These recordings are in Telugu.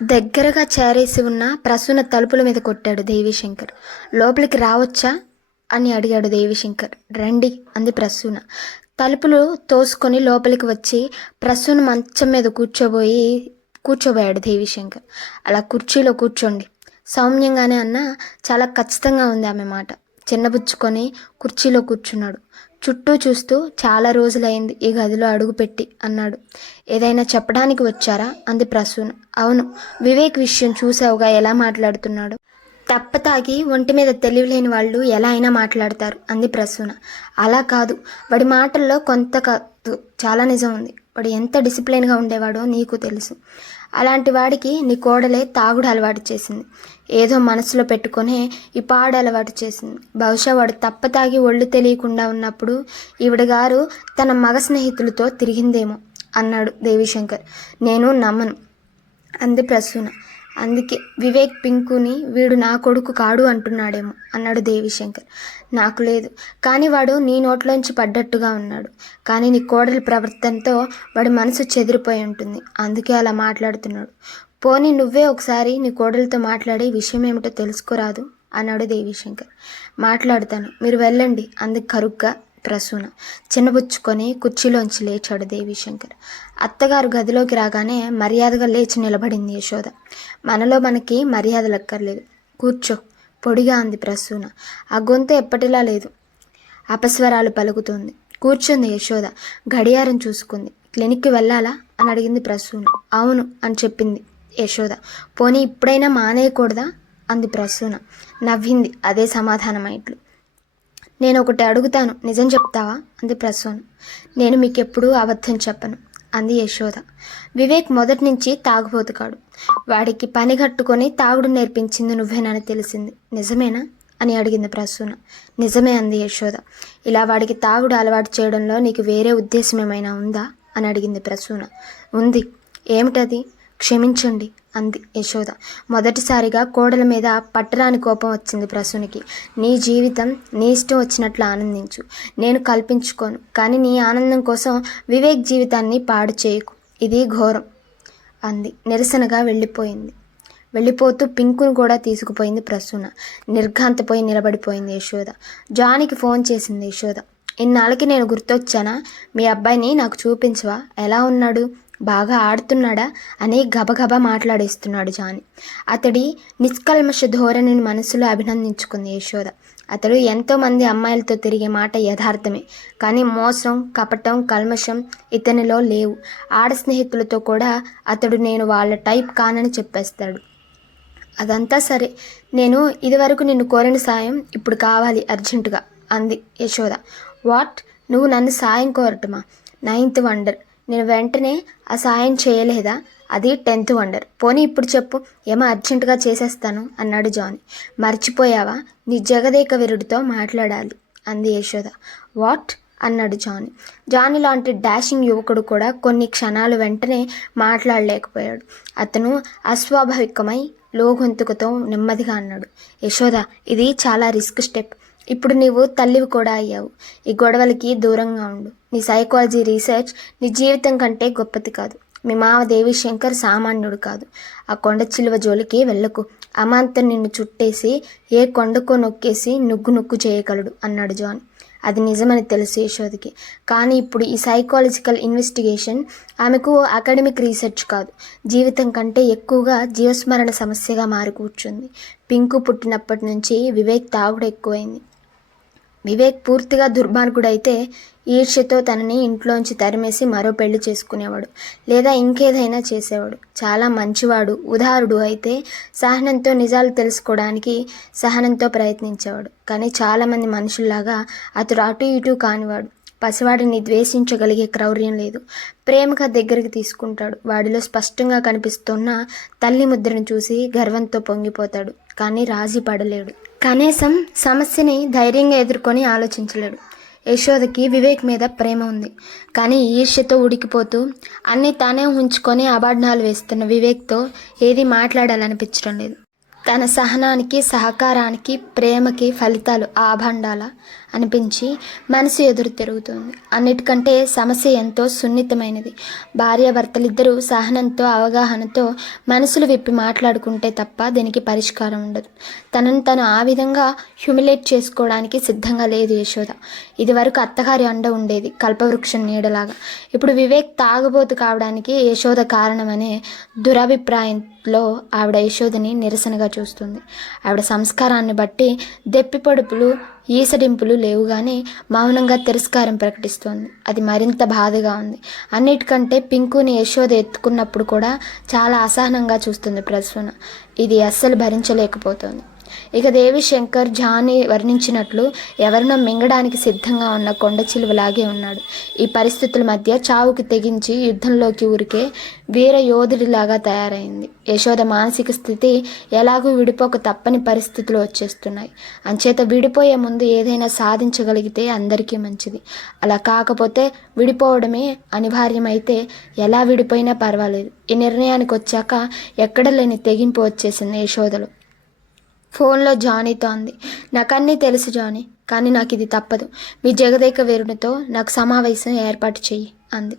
దగ్గరగా చేరేసి ఉన్న ప్రసూన తలుపుల మీద కొట్టాడు దేవీశంకర్. లోపలికి రావచ్చా అని అడిగాడు దేవీశంకర్. రండి అంది ప్రసూన. తలుపులు తోసుకొని లోపలికి వచ్చి ప్రసూన మంచం మీద కూర్చోబోయాడు దేవీశంకర్. అలా కుర్చీలో కూర్చోండి సౌమ్యంగానే అన్నా చాలా ఖచ్చితంగా ఉంది ఆమె మాట. చిన్నబుచ్చుకొని కుర్చీలో కూర్చున్నాడు. చుట్టూ చూస్తూ చాలా రోజులైంది ఈ గదిలో అడుగుపెట్టి అన్నాడు. ఏదైనా చెప్పడానికి వచ్చారా అంది ప్రసూన. అవును, వివేక్ విషయం చూసావుగా ఎలా మాట్లాడుతున్నాడు. తప్పతాగి ఒంటి మీద తెలివిలేని వాళ్ళు ఎలా అయినా మాట్లాడతారు అంది ప్రసూన. అలా కాదు, వాడి మాటల్లో కొంత కాదు చాలా నిజం ఉంది. వాడు ఎంత డిసిప్లిన్గా ఉండేవాడో నీకు తెలుసు. అలాంటి వాడికి నీ కోడలే తాగుడు అలవాటు చేసింది. ఏదో మనసులో పెట్టుకొనే ఈ పాడు అలవాటు చేసింది. బహుశా వాడు తప్పతాగి ఒళ్ళు తెలియకుండా ఉన్నప్పుడు ఈవిడ గారు తన మగ స్నేహితులతో తిరిగిందేమో అన్నాడు దేవీశంకర్. నేను నమ్మను అంది ప్రసూన. అందుకే వివేక్ పింకుని వీడు నా కొడుకు కాడు అంటున్నాడేమో అన్నాడు దేవీశంకర్. నాకు లేదు, కానీ వాడు నీ నోట్లోంచి పడ్డట్టుగా ఉన్నాడు. కానీ నీ కోడలి ప్రవర్తనతో వాడి మనసు చెదిరిపోయి ఉంటుంది, అందుకే అలా మాట్లాడుతున్నాడు. పోనీ నువ్వే ఒకసారి నీ కోడలితో మాట్లాడి విషయం ఏమిటో తెలుసుకోరాదు అన్నాడు దేవీశంకర్. మాట్లాడతాను, మీరు వెళ్ళండి అంది కరుగ్గా ప్రసూన. చిన్నబుచ్చుకొని కుర్చీలోంచి లేచాడు దేవీశంకర్. అత్తగారు గదిలోకి రాగానే మర్యాదగా లేచి నిలబడింది యశోద. మనలో మనకి మర్యాదలక్కర్లేదు, కూర్చో పొడిగా అంది ప్రసూన. ఆ గొంతు ఎప్పటిలా లేదు, అపస్వరాలు పలుకుతోంది. కూర్చుంది యశోద. గడియారం చూసుకుంది. క్లినిక్కి వెళ్ళాలా అని అడిగింది ప్రసూన. అవును అని చెప్పింది యశోద. పోనీ ఇప్పుడైనా మానేయకూడదా అంది ప్రసూన. నవ్వింది అదే సమాధానమైట్లు. నేను ఒకటి అడుగుతాను, నిజం చెప్తావా అంది ప్రసూన. నేను మీకెప్పుడూ అబద్ధం చెప్పను అంది యశోద. వివేక్ మొదటి నుంచి తాగుబోతుకాడు. వాడికి పని కట్టుకొని తాగుడు నేర్పించింది నువ్వేనని తెలిసింది, నిజమేనా అని అడిగింది ప్రసూన. నిజమే అంది యశోద. ఇలా వాడికి తాగుడు అలవాటు చేయడంలో నీకు వేరే ఉద్దేశం ఏమైనా ఉందా అని అడిగింది ప్రసూన. ఉంది. ఏమిటది? క్షమించండి అంది యశోద. మొదటిసారిగా కోడల మీద పట్టరాని కోపం వచ్చింది ప్రసూనికి. నీ జీవితం నీ ఇష్టం వచ్చినట్లు ఆనందించు, నేను కల్పించుకోను. కానీ నీ ఆనందం కోసం వివేక్ జీవితాన్ని పాడు చేయకు, ఇది ఘోరం అంది. నిరసనగా వెళ్ళిపోతూ పింకును కూడా తీసుకుపోయింది ప్రసూన. నిర్ఘాంతపోయి నిలబడిపోయింది యశోద. జానికి ఫోన్ చేసింది యశోద. ఇన్నాళ్ళకి నేను గుర్తొచ్చానా? మీ అబ్బాయిని నాకు చూపించవా? ఎలా ఉన్నాడు? బాగా ఆడుతున్నాడా అని గబగబా మాట్లాడేస్తున్నాడు జాని. అతడి నిష్కల్మష ధోరణిని మనసులో అభినందించుకుంది యశోద. అతడు ఎంతోమంది అమ్మాయిలతో తిరిగే మాట యథార్థమే, కానీ మోసం, కపటం, కల్మషం ఇతనిలో లేవు. ఆడ స్నేహితులతో కూడా అతడు నేను వాళ్ళ టైప్ కానని చెప్పేస్తాడు. అదంతా సరే, నేను ఇదివరకు నిన్ను కోరిన సాయం ఇప్పుడు కావాలి అర్జెంటుగా అంది యశోద. వాట్? నువ్వు నన్ను సాయం కోరటమా? 9th wonder. నేను వెంటనే ఆ సాయం చేయలేదా? అది 10th వండర్. పోనీ ఇప్పుడు చెప్పు, ఏమో అర్జెంటుగా చేసేస్తాను అన్నాడు జానీ. మర్చిపోయావా? నీ జగదేక వీరుడితో మాట్లాడాలి అంది యశోద. వాట్ అన్నాడు జానీ. జానీ లాంటి డాషింగ్ యువకుడు కూడా కొన్ని క్షణాలు వెంటనే మాట్లాడలేకపోయాడు. అతను అస్వాభావికమై లోగొంతుకతో నెమ్మదిగా అన్నాడు. యశోద, ఇది చాలా రిస్క్ స్టెప్. ఇప్పుడు నీవు తల్లివి కూడా అయ్యావు. ఈ గొడవలకి దూరంగా ఉండు. నీ సైకాలజీ రీసెర్చ్ నీ జీవితం కంటే గొప్పది కాదు. మీ మావ దేవీశంకర్ సామాన్యుడు కాదు. ఆ కొండ చిలువ జోలికి వెళ్ళకు. అమాంతం నిన్ను చుట్టేసి ఏ కొండకో నొక్కేసి నుగ్గు చేయగలడు అన్నాడు జాన్. అది నిజమని తెలుసు యశోదకి. కానీ ఇప్పుడు ఈ సైకాలజికల్ ఇన్వెస్టిగేషన్ ఆమెకు అకాడమిక్ రీసెర్చ్ కాదు, జీవితం కంటే ఎక్కువగా జీవస్మరణ సమస్యగా మారి కూర్చుంది. పింకు పుట్టినప్పటి నుంచి వివేక్ తాగుడు ఎక్కువైంది. వివేక్ పూర్తిగా దుర్మార్గుడైతే ఈర్ష్యతో తనని ఇంట్లోంచి తరిమేసి మరో పెళ్లి చేసుకునేవాడు, లేదా ఇంకేదైనా చేసేవాడు. చాలా మంచివాడు, ఉదారుడు అయితే సహనంతో నిజాలు తెలుసుకోవడానికి సహనంతో ప్రయత్నించేవాడు. కానీ చాలామంది మనుషుల్లాగా అతడు అటు ఇటు కానివాడు. పసివాడిని ద్వేషించగలిగే క్రౌర్యం లేదు. ప్రేమగా దగ్గరికి తీసుకుంటాడు. వాడిలో స్పష్టంగా కనిపిస్తున్న తల్లి ముద్రను చూసి గర్వంతో పొంగిపోతాడు, కానీ రాజీ పడలేడు. కనీసం సమస్యని ధైర్యంగా ఎదుర్కొని ఆలోచించలేడు. యశోదకి వివేక్ మీద ప్రేమ ఉంది, కానీ ఈర్ష్యతో ఉడికిపోతూ అన్నీ తానే ఉంచుకొని అబాడ్నాలు వేస్తున్న వివేక్తో ఏది మాట్లాడాలనిపించడం లేదు. తన సహనానికి, సహకారానికి, ప్రేమకి ఫలితాలు ఆభండాల అనిపించి మనసు ఎదురు తిరుగుతుంది. అన్నిటికంటే సమస్య ఎంతో సున్నితమైనది. భార్యాభర్తలిద్దరూ సహనంతో అవగాహనతో మనసులు విప్పి మాట్లాడుకుంటే తప్ప దీనికి పరిష్కారం ఉండదు. తనను తను ఆ విధంగా హ్యూమిలేట్ చేసుకోవడానికి సిద్ధంగా లేదు యశోద. ఇదివరకు అత్తగారి అండ ఉండేది కల్పవృక్షం నీడలాగా. ఇప్పుడు వివేక్ తాగుబోతు కావడానికి యశోద కారణమనే దురభిప్రాయంలో ఆవిడ యశోదని నిరసనగా చూస్తుంది. ఆవిడ సంస్కారాన్ని బట్టి దెప్పిపొడుపులు ఈసడింపులు లేవు కానీ మౌనంగా తిరస్కారం ప్రకటిస్తోంది. అది మరింత బాధగా ఉంది. అన్నిటికంటే పింకుని యశోద ఎత్తుకున్నప్పుడు కూడా చాలా అసహనంగా చూస్తుంది ప్రసూన. ఇది అస్సలు భరించలేకపోతోంది. ఇక దేవిశంకర్ జానీ వర్ణించినట్లు ఎవరినో మింగడానికి సిద్ధంగా ఉన్న కొండ చిలువలాగే ఉన్నాడు. ఈ పరిస్థితుల మధ్య చావుకి తెగించి యుద్ధంలోకి ఉరికే వీర యోధుడిలాగా తయారైంది. యశోద మానసిక స్థితి ఎలాగూ విడిపోక తప్పని పరిస్థితులు వచ్చేస్తున్నాయి. అంచేత విడిపోయే ముందు ఏదైనా సాధించగలిగితే అందరికీ మంచిది. అలా కాకపోతే విడిపోవడమే అనివార్యమైతే ఎలా విడిపోయినా పర్వాలేదు. ఈ నిర్ణయానికి వచ్చాక ఎక్కడ లేని తెగింపు వచ్చేసింది యశోదలో. ఫోన్లో జానీతో అంది. నాకన్నీ తెలుసు జానీ, కానీ నాకు ఇది తప్పదు. మీ జగదేక వీరునితో నాకు సమావేశం ఏర్పాటు చెయ్యి అంది.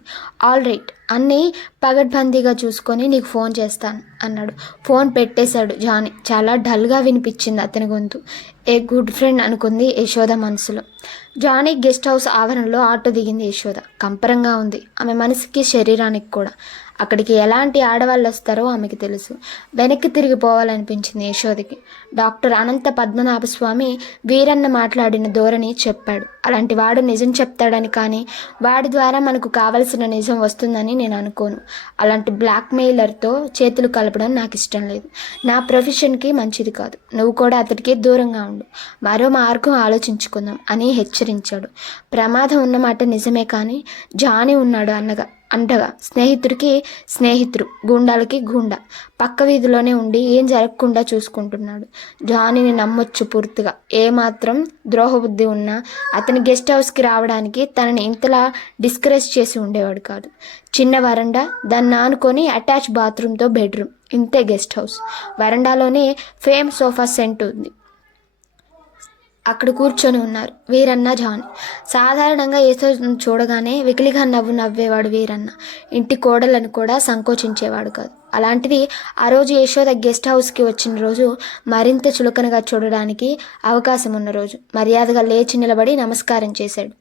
ఆల్ రైట్, అన్నీ పగడ్బందీగా చూసుకొని నీకు ఫోన్ చేస్తాను అన్నాడు. ఫోన్ పెట్టేశాడు జానీ. చాలా డల్గా వినిపించింది అతని గొంతు. ఏ గుడ్ ఫ్రెండ్ అనుకుంది యశోద మనసులో. జానీ గెస్ట్ హౌస్ ఆవరణలో ఆటో దిగింది యశోద. కంపరంగా ఉంది ఆమె మనసుకి శరీరానికి కూడా. అక్కడికి ఎలాంటి ఆడవాళ్ళు వస్తారో ఆమెకి తెలుసు. వెనక్కి తిరిగిపోవాలనిపించింది యశోదకి. డాక్టర్ అనంత పద్మనాభస్వామి వీరన్న మాట్లాడిన ధోరణి చెప్పాడు. అలాంటి వాడు నిజం చెప్తాడని కానీ వాడి ద్వారా మనకు కావలసిన నిజం వస్తుందని నేను అనుకోను. అలాంటి బ్లాక్మెయిలర్తో చేతులు కలపడం నాకు ఇష్టం లేదు. నా ప్రొఫెషన్కి మంచిది కాదు. నువ్వు కూడా అతడికి దూరంగా ఉండు. మరో మార్గం ఆలోచించుకుందాం అని హెచ్చరించాడు. ప్రమాదం ఉన్నమాట నిజమే, కానీ జానీ ఉన్నాడు అండగా. స్నేహితుడికి స్నేహితుడు, గూండాలకి గూండా. పక్క వీధిలోనే ఉండి ఏం జరగకుండా చూసుకుంటున్నాడు. జానీని నమ్మొచ్చు పూర్తిగా. ఏమాత్రం ద్రోహబుద్ధి ఉన్నా అతని గెస్ట్ హౌస్కి రావడానికి తనని ఇంతలా డిస్కరేజ్ చేసి ఉండేవాడు కాదు. చిన్న వరండా, దాన్ని ఆనుకొని అటాచ్ బాత్రూమ్తో బెడ్రూమ్, ఇంతే గెస్ట్ హౌస్. వరండాలోనే ఫేమ్ సోఫా సెట్ ఉంది. అక్కడ కూర్చొని ఉన్నారు వీరన్న జానీ. సాధారణంగా యశోదను చూడగానే వెకిలిగా నవ్వేవాడు వీరన్న. ఇంటి కోడలను కూడా సంకోచించేవాడు కాదు. అలాంటిది ఆ రోజు యశోద గెస్ట్ హౌస్కి వచ్చిన రోజు మరింత చులకనగా చూడడానికి అవకాశం ఉన్న రోజు. మర్యాదగా లేచి నిలబడి నమస్కారం చేశాడు.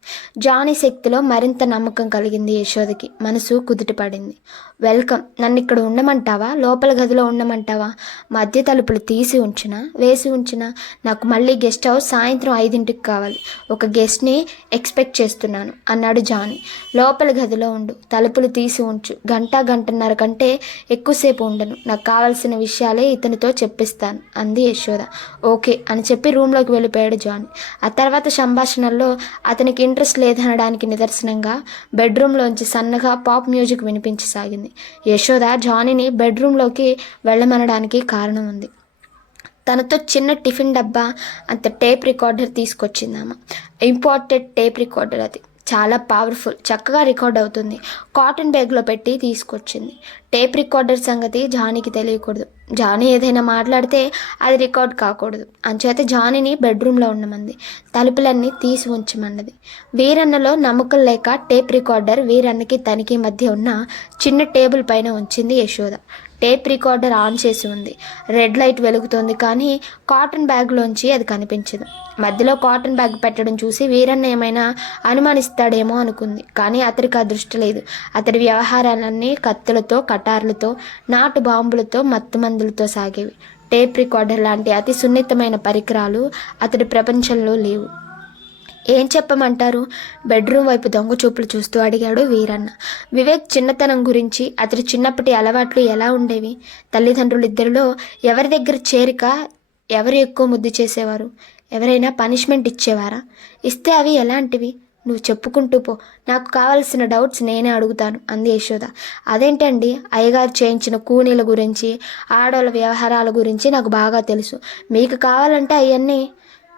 జానీ శక్తిలో మరింత నమ్మకం కలిగింది యశోదకి. మనసు కుదుటపడింది. వెల్కమ్. నన్ను ఇక్కడ ఉండమంటావా, లోపల గదిలో ఉండమంటావా? మధ్య తలుపులు తీసి ఉంచినా వేసి ఉంచినా నాకు మళ్ళీ గెస్ట్ హౌస్ సాయంత్రం 5ంటికి కావాలి. ఒక గెస్ట్ని ఎక్స్పెక్ట్ చేస్తున్నాను అన్నాడు జానీ. లోపల గదిలో ఉండు, తలుపులు తీసి ఉంచు. గంటన్నర కంటే ఎక్కువసేపు ఉండను. నాకు కావాల్సిన విషయాలే ఇతనితో చెప్పిస్తాను అంది యశోద. ఓకే అని చెప్పి రూమ్లోకి వెళ్ళిపోయాడు జానీ. ఆ తర్వాత సంభాషణల్లో అతనికి ఇంట్రెస్ట్ లేదనడానికి నిదర్శనంగా బెడ్రూమ్లోంచి సన్నగా పాప్ మ్యూజిక్ వినిపించసాగింది. యశోద జానీని బెడ్రూమ్లోకి వెళ్ళమనడానికి కారణం ఉంది. తనతో చిన్న టిఫిన్ డబ్బా అంత టేప్ రికార్డర్ తీసుకొచ్చిందామా. Important tape recorder. అది చాలా పవర్ఫుల్, చక్కగా రికార్డ్ అవుతుంది. కాటన్ బ్యాగ్లో పెట్టి తీసుకొచ్చింది. టేప్ రికార్డర్ సంగతి జానీకి తెలియకూడదు. జానీ ఏదైనా మాట్లాడితే అది రికార్డ్ కాకూడదు. అంచేత జానీని బెడ్రూమ్లో ఉండమంది. తలుపులన్నీ తీసి ఉంచమన్నది. వీరన్నలో నమ్మకం లేక టేప్ రికార్డర్ వీరన్నకి తనకి మధ్య ఉన్న చిన్న టేబుల్ పైన ఉంచింది యశోద. టేప్ రికార్డర్ ఆన్ చేసి ఉంది. రెడ్ లైట్ వెలుగుతోంది, కానీ కాటన్ బ్యాగ్లోంచి అది కనిపించదు. మధ్యలో కాటన్ బ్యాగ్ పెట్టడం చూసి వీరన్న ఏమైనా అనుమానిస్తాడేమో అనుకుంది. కానీ అతడికి ఆ దృష్టి లేదు. అతడి వ్యవహారాలన్నీ కత్తులతో, కటార్లతో, నాటు బాంబులతో, మత్తుమందులతో సాగేవి. టేప్ రికార్డర్ లాంటి అతి సున్నితమైన పరికరాలు అతడి ప్రపంచంలో లేవు. ఏం చెప్పమంటారు? బెడ్రూమ్ వైపు దొంగ చూపులు చూస్తూ అడిగాడు వీరన్న. వివేక్ చిన్నతనం గురించి, అతడి చిన్నప్పటి అలవాట్లు ఎలా ఉండేవి? తల్లిదండ్రులు ఇద్దరిలో ఎవరి దగ్గర చేరిక, ఎవరు ఎక్కువ ముద్దు చేసేవారు? ఎవరైనా పనిష్మెంట్ ఇచ్చేవారా? ఇస్తే అవి ఎలాంటివి? నువ్వు చెప్పుకుంటూ పో, నాకు కావాల్సిన డౌట్స్ నేనే అడుగుతాను అంది యశోద. అదేంటండి, అయ్యగారు చేయించిన కూనీల గురించి, ఆడవాళ్ళ వ్యవహారాల గురించి నాకు బాగా తెలుసు. మీకు కావాలంటే అవన్నీ.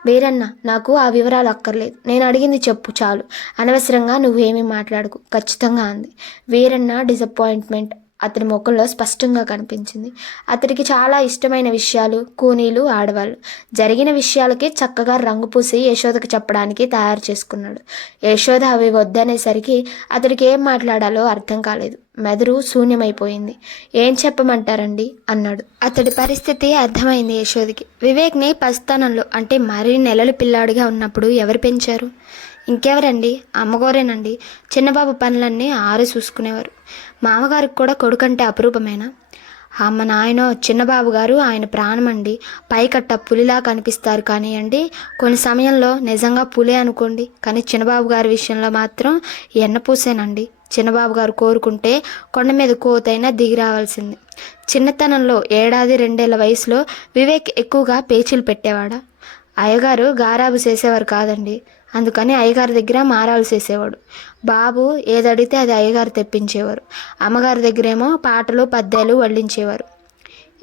వీరన్న, నాకు ఆ వివరాలు అక్కర్లేదు. నేను అడిగింది చెప్పు చాలు. అనవసరంగా నువ్వేమీ మాట్లాడుకు ఖచ్చితంగా అంది. వీరన్న డిసప్పాయింట్మెంట్ అతని ముఖంలో స్పష్టంగా కనిపించింది. అతడికి చాలా ఇష్టమైన విషయాలు కూనీలు, ఆడవాళ్ళు. జరిగిన విషయాలకి చక్కగా రంగు పూసి యశోదకి చెప్పడానికి తయారు చేసుకున్నాడు. యశోద అవి వద్దనేసరికి అతడికి ఏం మాట్లాడాలో అర్థం కాలేదు. మెదడు శూన్యమైపోయింది. ఏం చెప్పమంటారండి అన్నాడు. అతడి పరిస్థితి అర్థమైంది యశోదకి. వివేక్ని పసితనంలో అంటే మరీ నెలలు పిల్లాడిగా ఉన్నప్పుడు ఎవరు పెంచారు? ఇంకెవరండి? అమ్మగారేనండి. చిన్నబాబు పనులన్నీ ఆరు చూసుకునేవారు. మామగారికి కూడా కొడుకంటే అపురూపమేనా? అమ్మ నాయనో, చిన్నబాబు గారు ఆయన ప్రాణమండి. పైకట్ట పులిలా కనిపిస్తారు కానివ్వండి, కొన్ని సమయంలో నిజంగా పులే అనుకోండి. కానీ చిన్నబాబు గారి విషయంలో మాత్రం ఎన్నపూసేనండి. చిన్నబాబు గారు కోరుకుంటే కొండ మీద కోతైనా దిగి రావాల్సింది. చిన్నతనంలో 1-2 వయసులో వివేక్ ఎక్కువగా పేచీలు పెట్టేవాడా? అయ్యగారు గారాబు చేసేవారు కాదండి. అందుకని అయ్యగారి దగ్గర మారాలు చేసేవాడు. బాబు ఏదడిగితే అది అయ్యగారు తెప్పించేవారు. అమ్మగారి దగ్గరేమో పాటలు పద్యాలు వల్లించేవారు.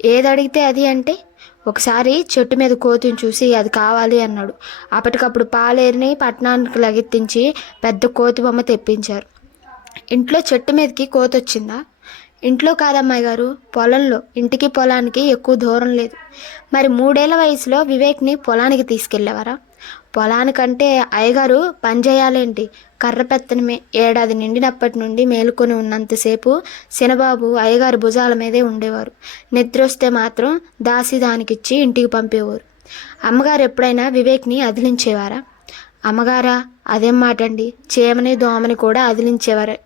ఏదడిగితే అది అంటే ఒకసారి చెట్టు మీద కోతిని చూసి అది కావాలి అన్నాడు. అప్పటికప్పుడు పాలేరుని పట్టణానికి లగెత్తించి పెద్ద కోతి బొమ్మ తెప్పించారు. ఇంట్లో చెట్టు మీదకి కోతి వచ్చిందా? ఇంట్లో కాదమ్మాయి గారు, పొలంలో. ఇంటికి పొలానికి ఎక్కువ దూరం లేదు. మరి 3 ఏళ్ల వయసులో వివేక్ని పొలానికి తీసుకెళ్ళేవారా? పొలానికంటే అయ్యగారు పని చేయాలేంటి? కర్ర పెత్తనమే. ఏడాది నిండినప్పటి నుండి మేలుకొని ఉన్నంతసేపు శనబాబు అయ్యగారు భుజాల మీదే ఉండేవారు. నిద్ర వస్తే మాత్రం దాసిదానికిచ్చి ఇంటికి పంపేవారు. అమ్మగారు ఎప్పుడైనా వివేక్ని అదిలించేవారా? అమ్మగారా? అదేం మాట అండి. చీమని దోమని కూడా అదిలించేవారు.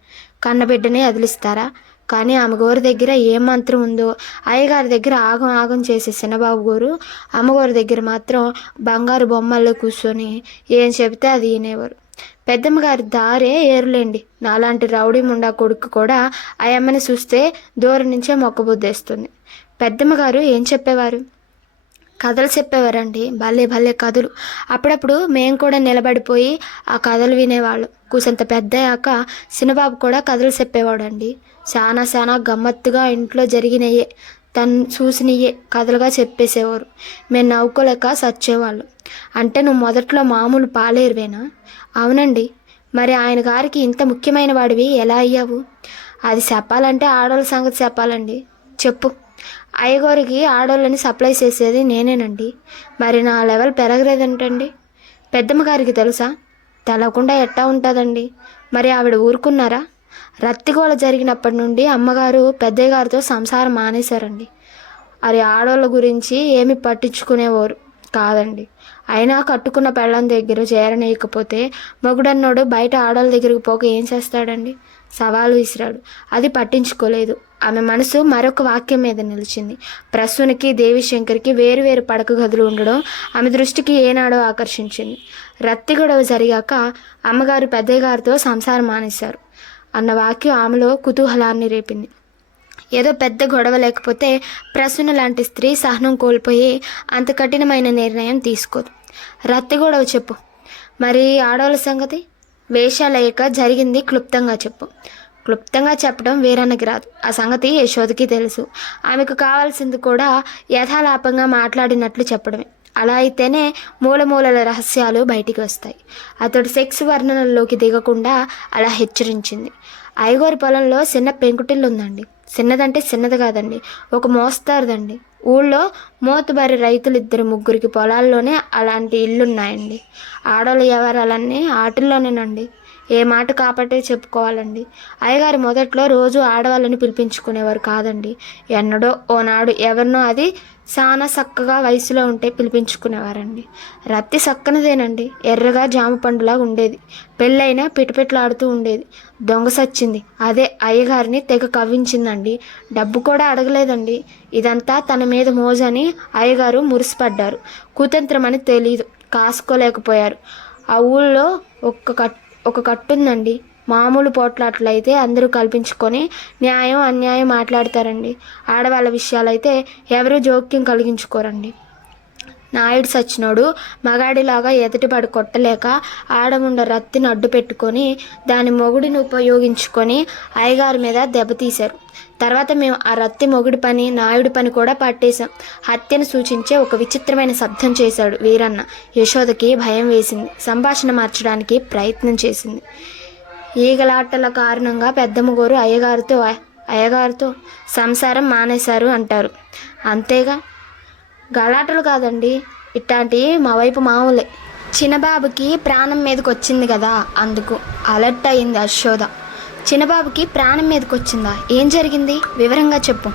కన్నబిడ్డని అదిలిస్తారా? కానీ అమ్మగారి దగ్గర ఏం మంత్రం ఉందో అయ్యగారి దగ్గర ఆగం ఆగం చేసే చిన్నబాబు గారు అమ్మగారి దగ్గర మాత్రం బంగారు బొమ్మల్లో కూర్చొని ఏం చెబితే అది వినేవారు. పెద్దమ్మ గారి దారే ఏరులేండి. నాలాంటి రౌడీ ముండా కొడుకు కూడా ఆ అమ్మని చూస్తే దూరం నుంచే మొక్కబుద్దేస్తుంది. పెద్దమ్మ గారు ఏం చెప్పేవారు? కథలు చెప్పేవారండి. భలే భలే కథలు. అప్పుడప్పుడు మేము కూడా నిలబడిపోయి ఆ కథలు వినేవాళ్ళం. కూసంత పెద్దయ్యాక చిన్నబాబు కూడా కథలు చెప్పేవాడండి. చాలా గమ్మత్తుగా ఇంట్లో జరిగినయే తను చూసినయే కథలుగా చెప్పేసేవారు. మేము నవ్వుకోలేక సచ్చేవాళ్ళం. అంటే నువ్వు మొదట్లో మామూలు పాలేరువేనా? అవునండి. మరి ఆయన గారికి ఇంత ముఖ్యమైన వాడివి ఎలా అయ్యావు? అది చెప్పాలంటే ఆడవాళ్ళ సంగతి చెప్పాలండి. చెప్పు. అయ్యగారికి ఆడవాళ్ళని సప్లై చేసేది నేనేనండి. మరి నా లెవెల్ పెరగలేదంటండి. పెద్దమ్మ గారికి తెలుసా? తెలవకుండా ఎట్టా ఉంటుందండి. మరి ఆవిడ ఊరుకున్నారా? రత్తిగోళ జరిగినప్పటి నుండి అమ్మగారు పెద్దయ్య గారితో సంసారం మానేశారండి. అది ఆడవాళ్ళ గురించి ఏమి పట్టించుకునేవారు కాదండి. అయినా కట్టుకున్న పెళ్ళం దగ్గర చేరనీయకపోతే మొగుడన్నోడు బయట ఆడవాళ్ళ దగ్గరికి పోక ఏం చేస్తాడండి? సవాలు విసిరాడు. అది పట్టించుకోలేదు. ఆమె మనసు మరొక వాక్యం మీద నిలిచింది. ప్రసూనకి దేవిశంకర్కి వేరువేరు పడక గదులు ఉండడం ఆమె దృష్టికి ఏనాడో ఆకర్షించింది. రత్తి గొడవ జరిగాక అమ్మగారు పెద్దయ్య గారితో సంసారం మానేశారు అన్న వాక్యం ఆమెలో కుతూహలాన్ని రేపింది. ఏదో పెద్ద గొడవ లేకపోతే ప్రసూన లాంటి స్త్రీ సహనం కోల్పోయి అంత కఠినమైన నిర్ణయం తీసుకోదు. రత్తి గొడవ చెప్పు. మరి ఆడవాళ్ళ సంగతి? వేషాలేక జరిగింది క్లుప్తంగా చెప్పు. క్లుప్తంగా చెప్పడం వీరన్నకి రాదు. ఆ సంగతి యశోదకి తెలుసు. ఆమెకు కావాల్సింది కూడా యథాలాపంగా మాట్లాడినట్లు చెప్పడమే. అలా అయితేనే మూలమూలల రహస్యాలు బయటికి వస్తాయి. అతడు సెక్స్ వర్ణనల్లోకి దిగకుండా అలా హెచ్చరించింది. అయ్యగారి పొలంలో చిన్న పెంకుటిల్లు ఉందండి. చిన్నదంటే చిన్నది కాదండి, ఒక మోస్తారుదండి. ఊళ్ళో మోతుబారి రైతులు 2-3 పొలాల్లోనే అలాంటి ఇల్లున్నాయండి. ఆడవాళ్ళ వ్యవహారాలన్నీ ఆటల్లోనేనండి. ఏ మాట కాపట్టే చెప్పుకోవాలండి. అయ్యగారు మొదట్లో రోజు ఆడవాళ్ళని పిలిపించుకునేవారు కాదండి. ఎన్నడో ఓనాడు ఎవరినో అది చాలా చక్కగా వయసులో ఉంటే పిలిపించుకునేవారండి. రత్తి చక్కనదేనండి. ఎర్రగా జామ పండులా ఉండేది. పెళ్ళైనా పిటపిటలాడుతూ ఉండేది. దొంగ సచ్చింది. అదే అయ్యగారిని తెగ కవ్వించిందండి. డబ్బు కూడా అడగలేదండి. ఇదంతా తన మీద మోజని అయ్యగారు మురిసిపడ్డారు. కుతంత్రమని తెలీదు, కాసుకోలేకపోయారు. ఆ ఊళ్ళో ఒక కట్టుందండి. మామూలు పోట్లాట్లయితే అందరూ కల్పించుకొని న్యాయం అన్యాయం మాట్లాడతారండి. ఆడవాళ్ళ విషయాలైతే ఎవరూ జోక్యం కలిగించుకోరండి. నాయుడు సచ్చినోడు మగాడిలాగా ఎదుటిపడి కొట్టలేక ఆడముండ రత్తిని అడ్డు పెట్టుకొని దాని మొగుడిని ఉపయోగించుకొని అయ్యగారి మీద దెబ్బతీశారు. తర్వాత మేము ఆ రత్తి మొగుడి పని నాయుడి పని కూడా పట్టేశాం. హత్యను సూచించే ఒక విచిత్రమైన శబ్దం చేశాడు వీరన్న. యశోదకి భయం వేసింది. సంభాషణ మార్చడానికి ప్రయత్నం చేసింది. ఈగలాటల కారణంగా పెద్దమ్మగోరు అయ్యగారితో అయ్యగారితో సంసారం మానేశారు అంటారు. అంతేగా, గలాటలు కాదండి, ఇట్లాంటివి మా వైపు మామూలే. చిన్నబాబుకి ప్రాణం మీదకి వచ్చింది కదా, అందుకు అలర్ట్ అయింది యశోద. చిన్నబాబుకి ప్రాణం మీదకి వచ్చిందా? ఏం జరిగింది, వివరంగా చెప్పు.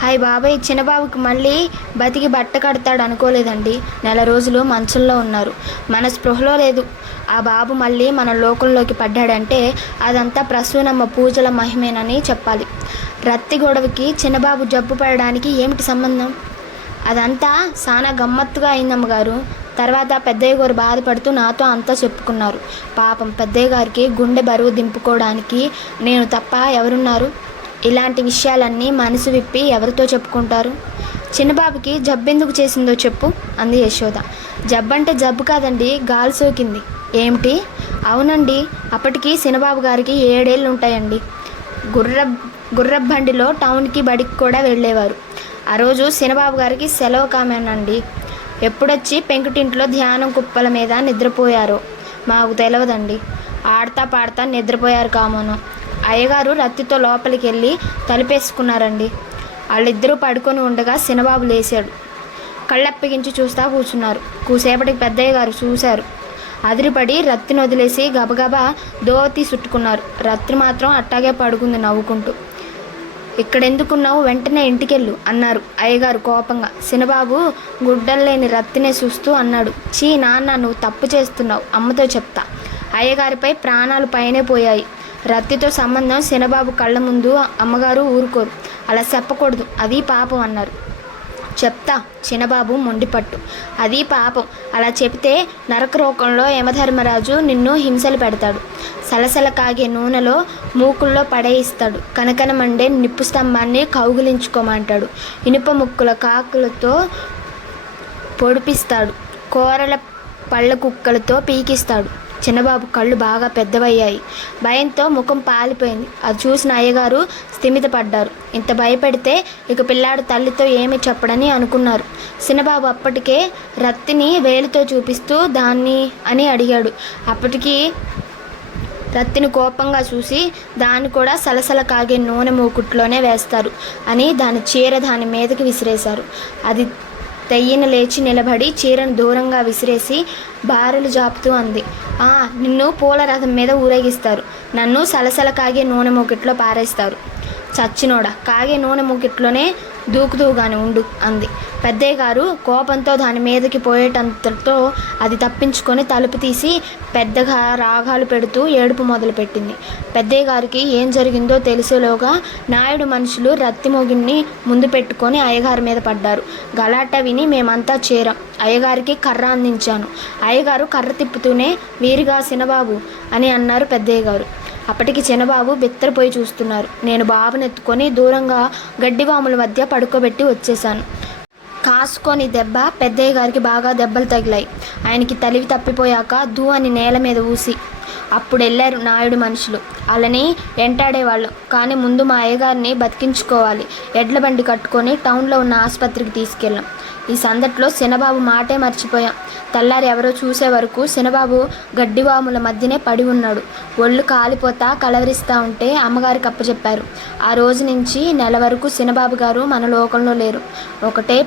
హాయ్ బాబాయ్, చిన్నబాబుకి మళ్ళీ బతికి బట్ట కడతాడు అనుకోలేదండి. 4 నెల రోజులు మంచంలో ఉన్నారు, మన స్పృహలో లేదు. ఆ బాబు మళ్ళీ మన లోకంలోకి పడ్డాడంటే అదంతా ప్రసూనమ్మ పూజల మహిమేనని చెప్పాలి. రత్తి గొడవకి చిన్నబాబు జబ్బు పడడానికి ఏమిటి సంబంధం? అదంతా చాలా గమ్మత్తుగా అయిందమ్మగారు. తర్వాత పెద్దయ్య గారు బాధపడుతూ నాతో అంతా చెప్పుకున్నారు. పాపం పెద్దయ్య గారికి గుండె బరువు దింపుకోవడానికి నేను తప్ప ఎవరున్నారు? ఇలాంటి విషయాలన్నీ మనసు విప్పి ఎవరితో చెప్పుకుంటారు? చిన్నబాబుకి జబ్బెందుకు చేసిందో చెప్పు అంది యశోద. జబ్బంటే జబ్బు కాదండి, గాలి సోకింది. ఏమిటి? అవునండి, అప్పటికి చిన్నబాబు గారికి 7 ఏళ్ళు ఉంటాయండి. గుర్రబండిలో టౌన్కి బడికి కూడా వెళ్ళేవారు. ఆ రోజు చిన్నబాబు గారికి సెలవు కామేనండి. ఎప్పుడొచ్చి పెంకుటింట్లో ధ్యానం కుప్పల మీద నిద్రపోయారో మాకు తెలియదండి. ఆడతా పాడతా నిద్రపోయారు కామోను. అయ్యగారు రత్తితో లోపలికి వెళ్ళి తలుపేసుకున్నారండి. వాళ్ళిద్దరూ పడుకొని ఉండగా చిన్నబాబు లేచాడు. కళ్ళప్పగించి చూస్తా కూర్చున్నారు. కూసేపటికి పెద్దయ్య గారు చూశారు. అదిరిపడి రత్తిని వదిలేసి గబగబా దోవతి చుట్టుకున్నారు. రత్తి మాత్రం అట్టాగే పడుకుంది నవ్వుకుంటూ. ఇక్కడెందుకున్నావు, వెంటనే ఇంటికెళ్ళు అన్నారు అయ్యగారు కోపంగా. చిన్నబాబు గుడ్డల్లేని రత్తినే చూస్తూ అన్నాడు. చీ నాన్న, నువ్వు తప్పు చేస్తున్నావు, అమ్మతో చెప్తా. అయ్యగారిపై ప్రాణాలు పైనే పోయాయి. రత్తితో సంబంధం చిన్నబాబు కళ్ళ ముందు అమ్మగారు ఊరుకోరు. అలా చెప్పకూడదు, అది పాపం అన్నారు. చెప్తా, చిన్నబాబు మొండిపట్టు. అది పాపం, అలా చెబితే నరకలోకంలో యమధర్మరాజు నిన్ను హింసలు పెడతాడు. సలసల కాగే నూనెలో మూకుల్లో పడేయిస్తాడు. కనకన మండే నిప్పు స్తంభాన్ని కౌగిలించుకోమంటాడు. ఇనుప ముక్కుల కాకులతో పొడిపిస్తాడు. కూరల పళ్ళ కుక్కలతో పీకిస్తాడు. చిన్నబాబు కళ్ళు బాగా పెద్దవయ్యాయి. భయంతో ముఖం పాలిపోయింది. అది చూసిన అయ్యగారు స్థిమితపడ్డారు. ఇంత భయపెడితే ఇక పిల్లాడు తల్లితో ఏమి చెప్పడని అనుకున్నారు. చిన్నబాబు అప్పటికే రత్తిని వేలుతో చూపిస్తూ దాన్ని అని అడిగాడు. అప్పటికి రత్తిని కోపంగా చూసి దాన్ని కూడా సలసల కాగే నూనె మూకుట్లోనే వేస్తారు అని దాని చీర దాని మీదకి విసిరేశారు. అది తెయ్యిన లేచి నిలబడి చీరను దూరంగా విసిరేసి బారెలు జాపుతూ అంది. నిన్ను పూల రథం మీద ఊరేగిస్తారు, నన్ను సలసల కాగే నూనె మూకిట్లో పారేస్తారు. చచ్చినోడా, కాగే నూనె మూకిట్లోనే దూకుదూగాని ఉండు అంది. పెద్దయ్య గారు కోపంతో దాని మీదకి పోయేటంతతో అది తప్పించుకొని తలుపు తీసి పెద్దగా రాగాలు పెడుతూ ఏడుపు మొదలుపెట్టింది. పెద్దయ్య గారికి ఏం జరిగిందో తెలిసేలోగా నాయుడు మనుషులు రత్తి మొగిన్ని ముందు పెట్టుకొని అయ్యగారి మీద పడ్డారు. గలాటా విని మేమంతా చేరాం. అయ్యగారికి కర్ర అందించాను. అయ్యగారు కర్ర తిప్పుతూనే వీరిగా చిన్నబాబు అని అన్నారు పెద్దయ్య గారు. అప్పటికి చిన్నబాబు బిత్తరపోయి చూస్తున్నారు. నేను బాబుని ఎత్తుకొని దూరంగా గడ్డివాముల మధ్య పడుకోబెట్టి వచ్చేశాను. కాసుకొని దెబ్బ పెద్దయ్య గారికి బాగా దెబ్బలు తగిలాయి. ఆయనకి తెలివి తప్పిపోయాక ధూ అని నేల మీద ఊసి అప్పుడు వెళ్ళారు నాయుడు మనుషులు. వాళ్ళని వెంటాడేవాళ్ళం. కానీ ముందు మా అయ్యగారిని బతికించుకోవాలి. ఎడ్ల బండి కట్టుకొని టౌన్లో ఉన్న ఆసుపత్రికి తీసుకెళ్ళాం. ఈ సందట్లో చిన్నబాబు మాటే మర్చిపోయాం. తెల్లారి ఎవరో చూసే వరకు చిన్నబాబు గడ్డివాముల మధ్యనే పడి ఉన్నాడు. ఒళ్ళు కాలిపోతా కలవరిస్తూ ఉంటే అమ్మగారికి అప్పచెప్పారు. ఆ రోజు నుంచి 1 నెల వరకు చిన్నబాబు గారు మన లోకంలో లేరు. ఒకటే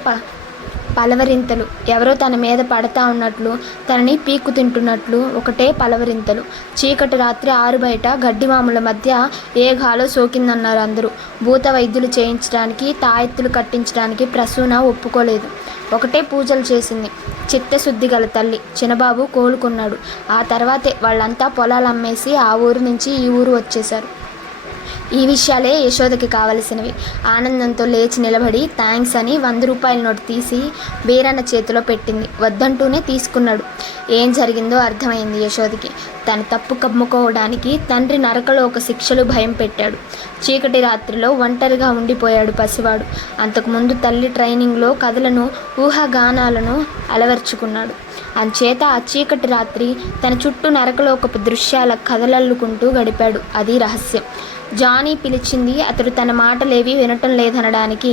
పలవరింతలు. ఎవరో తన మీద పడతా ఉన్నట్లు, తనని పీక్కు తింటున్నట్లు ఒకటే పలవరింతలు. చీకటి రాత్రి 6 బయట గడ్డివాముల మధ్య ఏ గాలో సోకిందన్నారు అందరూ. భూత వైద్యులు చేయించడానికి, తాయెత్తులు కట్టించడానికి ప్రసూన ఒప్పుకోలేదు. ఒకటే పూజలు చేసింది. చిత్తశుద్ధి గల తల్లి. చిన్నబాబు కోలుకున్నాడు. ఆ తర్వాతే వాళ్ళంతా పొలాలు అమ్మేసి ఆ ఊరు నుంచి ఈ ఊరు వచ్చేశారు. ఈ విషయాలే యశోదకి కావలసినవి. ఆనందంతో లేచి నిలబడి థ్యాంక్స్ అని 100 రూపాయల నోటు తీసి బీరన్న చేతిలో పెట్టింది. వద్దంటూనే తీసుకున్నాడు. ఏం జరిగిందో అర్థమైంది యశోదకి. తన తప్పు కమ్ముకోవడానికి తండ్రి నరకలో ఒక శిక్షలు భయం పెట్టాడు. చీకటి రాత్రిలో ఒంటరిగా ఉండిపోయాడు పసివాడు. అంతకుముందు తల్లి ట్రైనింగ్లో కథలను, ఊహాగానాలను అలవర్చుకున్నాడు. అంచేత ఆ చీకటి రాత్రి తన చుట్టూ నరకలోకపు దృశ్యాల కథలల్లుకుంటూ గడిపాడు. అది రహస్యం. జానీ పిలిచింది అతడు తన మాటలేవి వినటం లేదనడానికి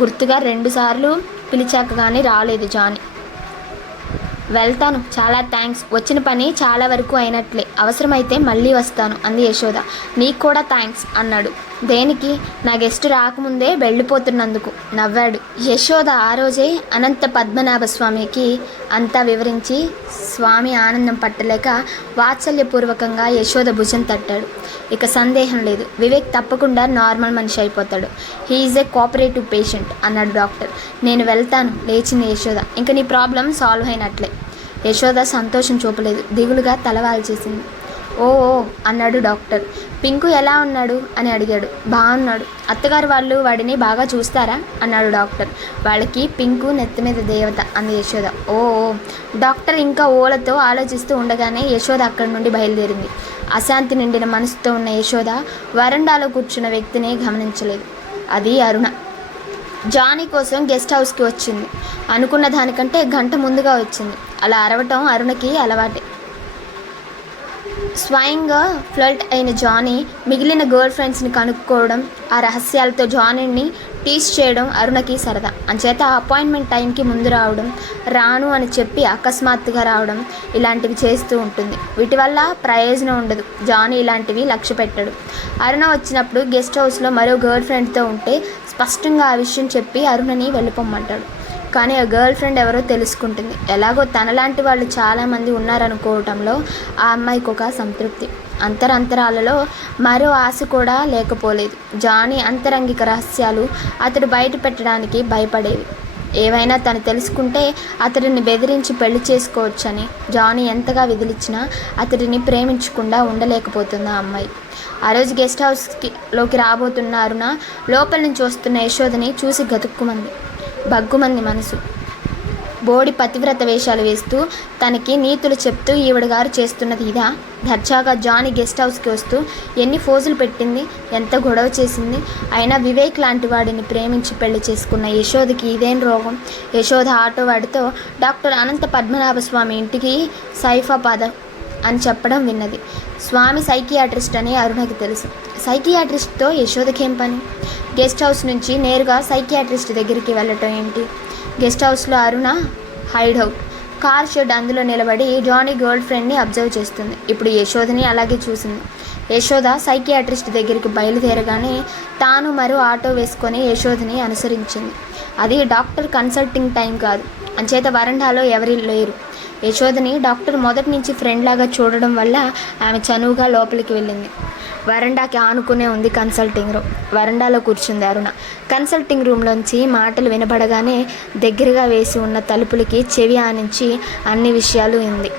గుర్తుగా 2 సార్లు పిలిచాక కానీ రాలేదు జానీ. వెళ్తాను, చాలా థ్యాంక్స్. వచ్చిన పని చాలా వరకు అయినట్లే. అవసరమైతే మళ్ళీ వస్తాను అంది యశోద. నీకు కూడా థ్యాంక్స్ అన్నాడు. దేనికి? నా గెస్ట్ రాకముందే వెళ్ళిపోతున్నందుకు నవ్వాడు. యశోద ఆ రోజే అనంత పద్మనాభ స్వామికి అంతా వివరించి స్వామి ఆనందం పట్టలేక వాత్సల్యపూర్వకంగా యశోద భుజం తట్టాడు. ఇక సందేహం లేదు, వివేక్ తప్పకుండా నార్మల్ మనిషి అయిపోతాడు. హీఈస్ ఏ కోఆపరేటివ్ పేషెంట్ అన్నాడు డాక్టర్. నేను వెళ్తాను లేచింది యశోద. ఇంక నీ ప్రాబ్లం సాల్వ్ అయినట్లే. యశోద సంతోషం చూపలేదు, దిగులుగా తలవాల్చేసింది. ఓ అన్నాడు డాక్టర్. పింకు ఎలా ఉన్నాడు అని అడిగాడు. బాగున్నాడు. అత్తగారు వాళ్ళు వాడిని బాగా చూస్తారా అన్నాడు డాక్టర్. వాళ్ళకి పింకు నెత్తి మీద దేవత అంది యశోద. ఓ డాక్టర్ ఇంకా ఓలతో ఆలోచిస్తూ ఉండగానే యశోద అక్కడి నుండి బయలుదేరింది. అశాంతి నిండిన మనసుతో ఉన్న యశోద వరండాలో కూర్చున్న వ్యక్తిని గమనించలేదు. అది అరుణ. జానీ కోసం గెస్ట్ హౌస్కి వచ్చింది. అనుకున్న దానికంటే గంట ముందుగా వచ్చింది. అలా అరవటం అరుణకి అలవాటే. స్వయంగా ఫ్లర్ట్ అయిన జానీ మిగిలిన గర్ల్ ఫ్రెండ్స్ని కనుక్కోవడం, ఆ రహస్యాలతో జానీని టీస్ చేయడం అరుణకి సరదా. అంచేత అపాయింట్మెంట్ టైంకి ముందు రావడం, రాను అని చెప్పి అకస్మాత్తుగా రావడం ఇలాంటివి చేస్తూ ఉంటుంది. వీటి వల్ల ప్రయోజనం ఉండదు. జానీ ఇలాంటివి లక్ష్య పెట్టడు. అరుణ వచ్చినప్పుడు గెస్ట్ హౌస్లో మరో గర్ల్ ఫ్రెండ్తో ఉంటే స్పష్టంగా ఆ విషయం చెప్పి అరుణని వెళ్ళిపోమ్మంటాడు. కానీ ఆ గర్ల్ ఫ్రెండ్ ఎవరో తెలుసుకుంటుంది. ఎలాగో తనలాంటి వాళ్ళు చాలామంది ఉన్నారనుకోవటంలో ఆ అమ్మాయికి ఒక సంతృప్తి. అంతరాలలో మరో ఆశ కూడా లేకపోలేదు. జానీ అంతరంగిక రహస్యాలు అతడు బయట పెట్టడానికి భయపడేవి. ఏవైనా తను తెలుసుకుంటే అతడిని బెదిరించి పెళ్లి చేసుకోవచ్చని జానీ ఎంతగా విదిలిచ్చినా అతడిని ప్రేమించకుండా ఉండలేకపోతుంది ఆ అమ్మాయి. ఆ రోజు గెస్ట్ హౌస్లోకి రాబోతున్న అరుణ లోపల నుంచి వస్తున్న యశోదని చూసి గతుక్కుమంది. బగ్గుమంది మనసు. బోడి పతివ్రత వేషాలు వేస్తూ తనకి నీతులు చెప్తూ ఈవిడగారు చేస్తున్నది ఇదా? దర్జాగా జానీ గెస్ట్ హౌస్కి వస్తూ ఎన్ని ఫోజులు పెట్టింది, ఎంత గొడవ చేసింది. అయినా వివేక్ లాంటి వాడిని ప్రేమించి పెళ్లి చేసుకున్న యశోదకి ఇదేం రోగం? యశోద ఆటో వాడితో డాక్టర్ అనంత పద్మనాభ స్వామి ఇంటికి సైఫాబాద్ అని చెప్పడం విన్నది. స్వామి సైకియాట్రిస్ట్ అని అరుణకి తెలుసు. సైకియాట్రిస్ట్తో యశోదకేం పని? గెస్ట్ హౌస్ నుంచి నేరుగా సైకియాట్రిస్ట్ దగ్గరికి వెళ్ళటం ఏంటి? గెస్ట్ హౌస్లో అరుణ హైడ్ అవుట్. కార్ షెడ్ అందులో నిలబడి జానీ గర్ల్ ఫ్రెండ్ని అబ్జర్వ్ చేస్తుంది. ఇప్పుడు యశోదని అలాగే చూసింది. యశోద సైకియాట్రిస్ట్ దగ్గరికి బయలుదేరగానే తాను మరో ఆటో వేసుకొని యశోదని అనుసరించింది. అది డాక్టర్ కన్సల్టింగ్ టైం కాదు. అంచేత వరండాలో ఎవరి లేరు. యశోదని డాక్టర్ మొదటి నుంచి ఫ్రెండ్ లాగా చూడడం వల్ల ఆమె చనువుగా లోపలికి వెళ్ళింది. వరండాకి ఆనుకునే ఉంది కన్సల్టింగ్ రూమ్. వరండాలో కూర్చుంది అరుణ. కన్సల్టింగ్ రూమ్లోంచి మాటలు వినబడగానే దగ్గరగా వేసి ఉన్న తలుపులకి చెవి ఆనించి అన్ని విషయాలు వింది.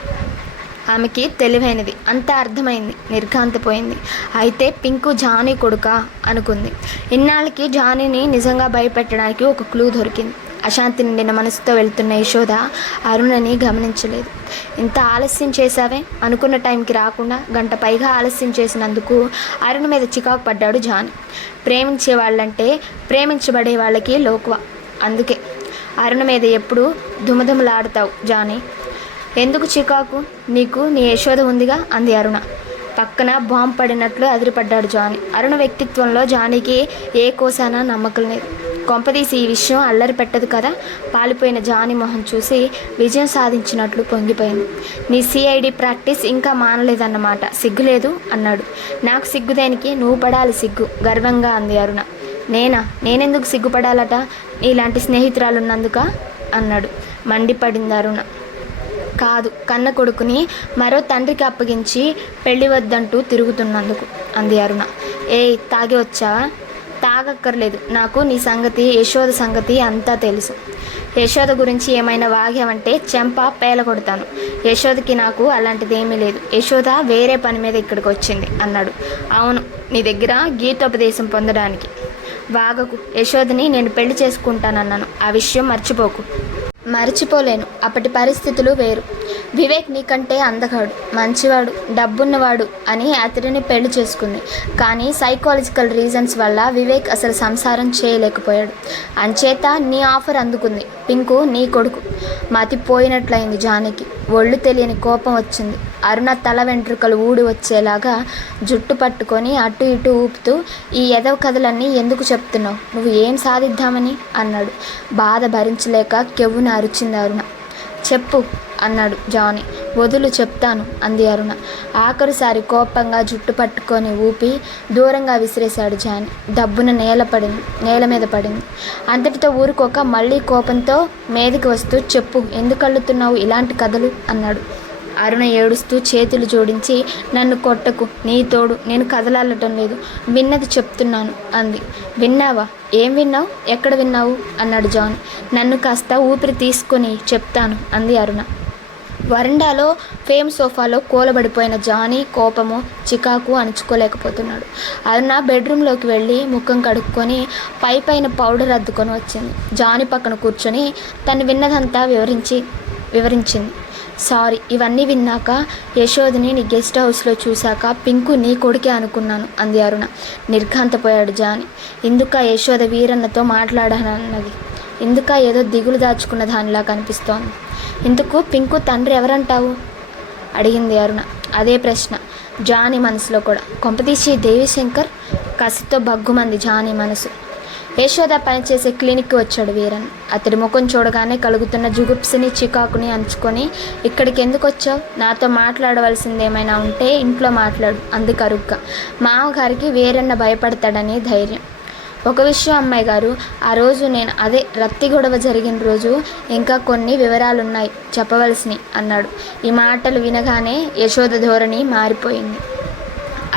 ఆమెకి తెలివైనది, అంతా అర్థమైంది, నిర్ఘాంతపోయింది. అయితే పింకు జానీ కొడుకా అనుకుంది. ఇన్నాళ్ళకి జానీని నిజంగా భయపెట్టడానికి ఒక క్లూ దొరికింది. అశాంతి నిండిన మనసుతో వెళ్తున్న యశోద అరుణని గమనించలేదు. ఇంత ఆలస్యం చేశావే? అనుకున్న టైంకి రాకుండా గంట పైగా ఆలస్యం చేసినందుకు అరుణ మీద చికాకు పడ్డాడు జానీ. ప్రేమించే వాళ్ళంటే ప్రేమించబడే వాళ్ళకి లోకువ. అందుకే అరుణ మీద ఎప్పుడు దుమదుమలాడుతావు జానీ. ఎందుకు చికాకు? నీకు నీ యశోద ఉందిగా అంది అరుణ. పక్కన బాంబు పడినట్లు అదిరిపడ్డాడు జానీ. అరుణ వ్యక్తిత్వంలో జానీకి ఏ కోసానా నమ్మకం లేదు. కొంపదీసి ఈ విషయం అల్లరి పెట్టదు కదా? పాలిపోయిన జానీ మొహం చూసి విజయం సాధించినట్లు పొంగిపోయింది. నీ సిఐడి ప్రాక్టీస్ ఇంకా మానలేదన్నమాట. సిగ్గులేదు అన్నాడు. నాకు సిగ్గుదేనికి? నువ్వు పడాలి సిగ్గు గర్వంగా అంది అరుణ. నేనెందుకు సిగ్గుపడాలట? ఇలాంటి స్నేహితురాలున్నందుక అన్నాడు. మండిపడింది అరుణ. కాదు, కన్న కొడుకుని మరో తండ్రికి అప్పగించి పెళ్లి వద్దంటూ తిరుగుతున్నందుకు అంది అరుణ. తాగి వచ్చావా? తాగక్కర్లేదు. నాకు నీ సంగతి, యశోద సంగతి అంతా తెలుసు. యశోద గురించి ఏమైనా వాగావంటే చెంప పేలగొడతాను. యశోదకి నాకు అలాంటిదేమీ లేదు. యశోద వేరే పని మీద ఇక్కడికి వచ్చింది అన్నాడు. అవును, నీ దగ్గర గీతోపదేశం పొందడానికి. వాగకు. యశోదని నేను పెళ్లి చేసుకుంటానన్నాను. ఆ విషయం మర్చిపోకు. మర్చిపోలేను. అప్పటి పరిస్థితులు వేరు. వివేక్ నీకంటే అందగాడు, మంచివాడు, డబ్బున్నవాడు అని అతడిని పెళ్లి చేసుకుంది. కానీ సైకాలజికల్ రీజన్స్ వల్ల వివేక్ అసలు సంసారం చేయలేకపోయాడు. అంచేత నీ ఆఫర్ అందుకుంది. పింకు నీ కొడుకు. మతిపోయినట్లయింది జానీకి. ఒళ్ళు తెలియని కోపం వచ్చింది. అరుణ తల వెంట్రుకలు ఊడి వచ్చేలాగా జుట్టు పట్టుకొని అటు ఇటు ఊపుతూ, ఈ ఎదవ కథలన్నీ ఎందుకు చెప్తున్నావు? నువ్వు ఏం సాధిద్దామని అన్నాడు. బాధ భరించలేక కెవ్వున అరిచింది అరుణ. చెప్పు అన్నాడు జానీ. వదులు, చెప్తాను అంది అరుణ. ఆఖరుసారి కోపంగా జుట్టు పట్టుకొని ఊపి దూరంగా విసిరేశాడు జానీ. దబ్బున నేల మీద పడింది. అంతటితో ఊరుకోక మళ్ళీ కోపంతో మీదకి వస్తూ, చెప్పు, ఎందుకు అల్లుతున్నావు ఇలాంటి కథలు అన్నాడు. అరుణ ఏడుస్తూ చేతులు జోడించి, నన్ను కొట్టకు, నీ తోడు నేను కదలాడటం లేదు, విన్నది చెప్తున్నాను అంది. విన్నావా? ఏం విన్నావు? ఎక్కడ విన్నావు అన్నాడు జాన్. నన్ను కాస్త ఊపిరి తీసుకొని చెప్తాను అంది అరుణ. వరండాలో ఫేమ్ సోఫాలో కూలబడిపోయిన జానీ కోపము చికాకు అణుచుకోలేకపోతున్నాడు. అరుణ బెడ్రూమ్లోకి వెళ్ళి ముఖం కడుక్కొని పైన పౌడర్ అద్దుకొని వచ్చింది. జానీ పక్కన కూర్చొని తను విన్నదంతా వివరించింది. సారీ, ఇవన్నీ విన్నాక యశోదని నీ గెస్ట్ హౌస్లో చూశాక పింకు నీ కొడుకే అనుకున్నాను అంది అరుణ. నిర్ఘాంతపోయాడు జానీ. ఇందుక యశోద వీరన్నతో మాట్లాడానన్నది? ఇందుక ఏదో దిగులు దాచుకున్న దానిలా కనిపిస్తోంది. ఇందుకు పింకు తండ్రి ఎవరంటావు అడిగింది అరుణ. అదే ప్రశ్న జానీ మనసులో కూడా. కొంపతీసి దేవిశంకర్? కసితో బగ్గుమంది జానీ మనసు. యశోద పనిచేసే క్లినిక్కి వచ్చాడు వీరన్. అతడి ముఖం చూడగానే కలుగుతున్న జుగుప్సిని చికాకుని అంచుకొని, ఇక్కడికి ఎందుకు వచ్చావు? నాతో మాట్లాడవలసింది ఏమైనా ఉంటే ఇంట్లో మాట్లాడు అంది కరుగ్గా. మామగారికి వీరన్న భయపడతాడని ధైర్యం. ఒక విషయం అమ్మాయి గారు, ఆ రోజు నేను అదే రత్తి గొడవ జరిగిన రోజు ఇంకా కొన్ని వివరాలున్నాయి చెప్పవలసినవి అన్నాడు. ఈ మాటలు వినగానే యశోద ధోరణి మారిపోయింది.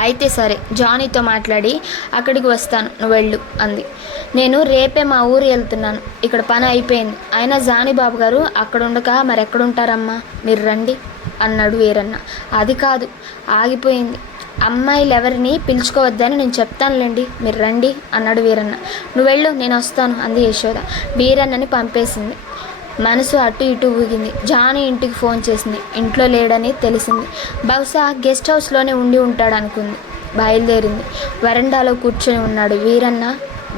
అయితే సరే, జానీతో మాట్లాడి అక్కడికి వస్తాను, నువ్వు వెళ్ళు అంది. నేను రేపే మా ఊరు వెళ్తున్నాను, ఇక్కడ పని అయిపోయింది. అయినా జానీ బాబు గారు అక్కడ ఉండక మరెక్కడుంటారమ్మా, మీరు రండి అన్నాడు వీరన్న. అది కాదు, ఆగిపోయింది. అమ్మాయిలు ఎవరిని పిలుచుకోవద్దని నేను చెప్తానులేండి, మీరు రండి అన్నాడు వీరన్న. నువ్వు వెళ్ళు, నేను వస్తాను అంది యశోద. వీరన్నని పంపేసింది. మనసు అటు ఇటు ఊగింది. జానీ ఇంటికి ఫోన్ చేసింది. ఇంట్లో లేడని తెలిసింది. బహుశా గెస్ట్ హౌస్లోనే ఉండి ఉంటాడనుకుంది. బయలుదేరింది. వరండాలో కూర్చొని ఉన్నాడు వీరన్న.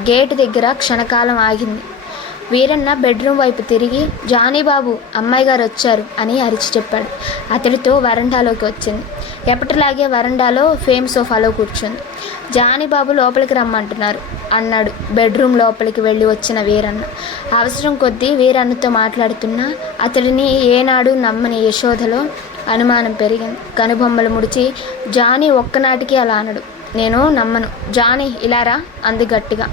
గేటు దగ్గర క్షణకాలం ఆగింది. వీరన్న బెడ్రూమ్ వైపు తిరిగి, జానీ బాబు, అమ్మాయి గారు వచ్చారు అని అరిచి చెప్పాడు. అతడితో వరండాలోకి వచ్చింది. ఎప్పటిలాగే వరండాలో ఫేమ్ సోఫాలో కూర్చుంది. జానీ బాబు లోపలికి రమ్మంటున్నారు అన్నాడు బెడ్రూమ్ లోపలికి వెళ్ళి వచ్చిన వీరన్న. అవసరం కొద్దీ వీరన్నతో మాట్లాడుతున్నా అతడిని ఏనాడు నమ్మని యశోదలో అనుమానం పెరిగింది. కనుబొమ్మలు ముడిచి, జానీ ఒక్కనాటికి అలా అనడు, నేను నమ్మను. జానీ ఇలారా అంది గట్టిగా.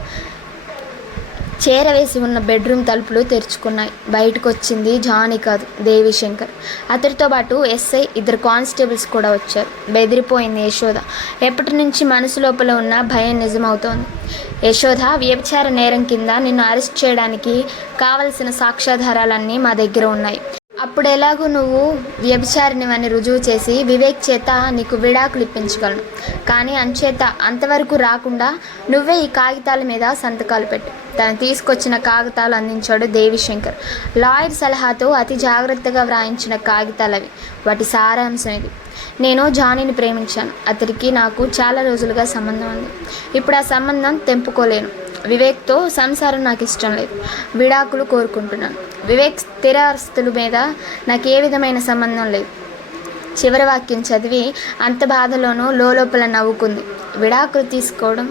చేరవేసి ఉన్న బెడ్రూమ్ తలుపులు తెరుచుకున్నాయి. బయటకు వచ్చింది జానీ కాదు, దేవిశంకర్. అతడితో పాటు ఎస్ఐ, 2 కానిస్టేబుల్స్ కూడా వచ్చారు. బెదిరిపోయింది యశోద. ఎప్పటి నుంచి మనసు లోపల ఉన్న భయం నిజమవుతోంది. యశోద, వ్యభిచార నేరం కింద నిన్ను అరెస్ట్ చేయడానికి కావలసిన సాక్ష్యాధారాలన్నీ మా దగ్గర ఉన్నాయి. అప్పుడు ఎలాగూ నువ్వు వ్యభిచారినివని రుజువు చేసి వివేక్ చేత నీకు విడాకులు ఇప్పించగలను. కానీ అంచేత అంతవరకు రాకుండా నువ్వే ఈ కాగితాల మీద సంతకాలు పెట్టు. తను తీసుకొచ్చిన కాగితాలు అందించాడు దేవిశంకర్. లాయర్ సలహాతో అతి జాగ్రత్తగా వ్రాయించిన కాగితాలవి. వాటి సారాంశం ఇది. నేను జానీని ప్రేమించాను. అతడికి నాకు చాలా రోజులుగా సంబంధం ఉంది. ఇప్పుడు ఆ సంబంధం తెంపుకోలేను. వివేక్తో సంసారం నాకు ఇష్టం లేదు. విడాకులు కోరుకుంటున్నాను. వివేక్ స్థిరాస్తుల మీద నాకు ఏ విధమైన సంబంధం లేదు. చివరి వాక్యం చదివి అంత బాధలోనూ లోపల నవ్వుకుంది. విడాకులు తీసుకోవడం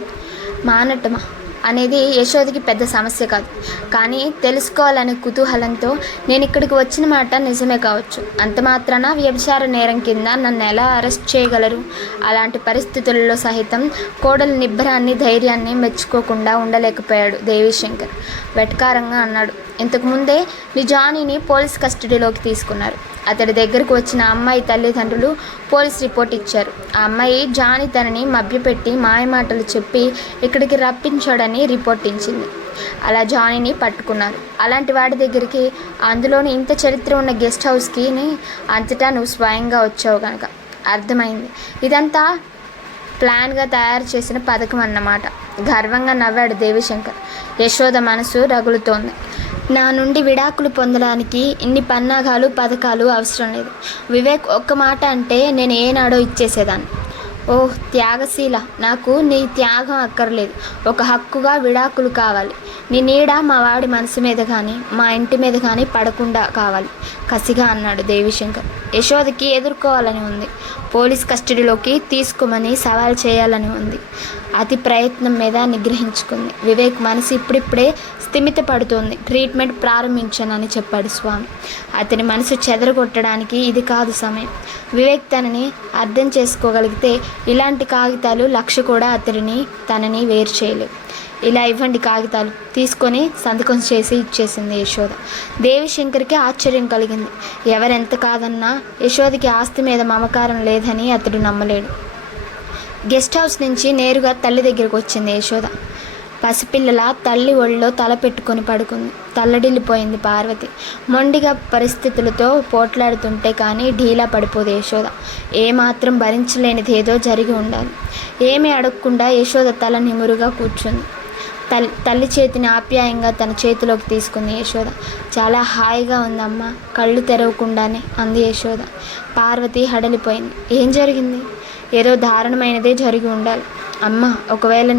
మానటమా అనేది యశోదకి పెద్ద సమస్య కాదు. కానీ తెలుసుకోవాలనే కుతూహలంతో నేను ఇక్కడికి వచ్చిన మాట నిజమే కావచ్చు. అంత మాత్రాన వ్యభిచార నేరం కింద నన్ను ఎలా అరెస్ట్ చేయగలరు? అలాంటి పరిస్థితుల్లో సహితం కోడలి నిబ్బరాన్ని, ధైర్యాన్ని మెచ్చుకోకుండా ఉండలేకపోయాడు దేవిశంకర్. వెటకారంగా అన్నాడు, ఇంతకుముందే నీ జానీని పోలీస్ కస్టడీలోకి తీసుకున్నారు. అతడి దగ్గరకు వచ్చిన అమ్మాయి తల్లిదండ్రులు పోలీస్ రిపోర్ట్ ఇచ్చారు. ఆ అమ్మాయి జానీ తనని మభ్యపెట్టి మాయమాటలు చెప్పి ఇక్కడికి రప్పించాడని రిపోర్ట్ ఇచ్చింది. అలా జానీని పట్టుకున్నారు. అలాంటి వాడి దగ్గరికి, అందులోని ఇంత చరిత్ర ఉన్న గెస్ట్ హౌస్కి అంతటా నువ్వు స్వయంగా వచ్చావు కనుక అర్థమైంది. ఇదంతా ప్లాన్గా తయారు చేసిన పథకం అన్నమాట. గర్వంగా నవ్వాడు దేవిశంకర్. యశోద మనసు రగులుతోంది. నా నుండి విడాకులు పొందడానికి ఇన్ని పన్నాగాలు, పథకాలు అవసరం లేదు. వివేక్ ఒక్క మాట అంటే నేను ఏనాడో ఇచ్చేసేదాన్ని. ఓహ్ త్యాగశీల, నాకు నీ త్యాగం అక్కర్లేదు. ఒక హక్కుగా విడాకులు కావాలి. నీ నీడ మా వాడి మనసు మీద కానీ మా ఇంటి మీద కానీ పడకుండా కావాలి కసిగా అన్నాడు దేవిశంకర్. యశోదకి ఎదుర్కోవాలని ఉంది. పోలీస్ కస్టడీలోకి తీసుకోమని సవాల్ చేయాలని ఉంది. అతి ప్రయత్నం మీద నిగ్రహించుకుంది. వివేక్ మనసు ఇప్పుడిప్పుడే స్థిమితపడుతోంది. ట్రీట్మెంట్ ప్రారంభించానని చెప్పాడు స్వామి. అతని మనసు చెదరగొట్టడానికి ఇది కాదు సమయం. వివేక్ తనని అర్థం చేసుకోగలిగితే ఇలాంటి కాగితాలు 1,00,000 కూడా తనని వేరు చేయలేవు. ఇలా ఇవ్వండి కాగితాలు తీసుకొని సంతకం చేసి ఇచ్చేసింది యశోద. దేవిశంకర్కి ఆశ్చర్యం కలిగింది. ఎవరెంత కాదన్నా యశోదకి ఆస్తి మీద మమకారం లేదని అతడు నమ్మలేడు. గెస్ట్ హౌస్ నుంచి నేరుగా తల్లి దగ్గరకు వచ్చింది యశోద. పసిపిల్లల తల్లి ఒళ్ళో తల పెట్టుకొని పడుకుంది. తల్లడిల్లిపోయింది పార్వతి. మొండిగా పరిస్థితులతో పోట్లాడుతుంటే కానీ ఢీలా పడిపోదు యశోద. ఏమాత్రం భరించలేనిదేదో జరిగి ఉండాలి. ఏమీ అడగకుండా యశోద తల నిమురుగా కూర్చుంది. తల్లి చేతిని ఆప్యాయంగా తన చేతిలోకి తీసుకుంది యశోద. చాలా హాయిగా ఉందమ్మా, కళ్ళు తెరవకుండానే అంది యశోద. పార్వతి హడలిపోయింది. ఏం జరిగింది? ఏదో దారుణమైనదే జరిగి ఉండాలి అమ్మ. ఒకవేళ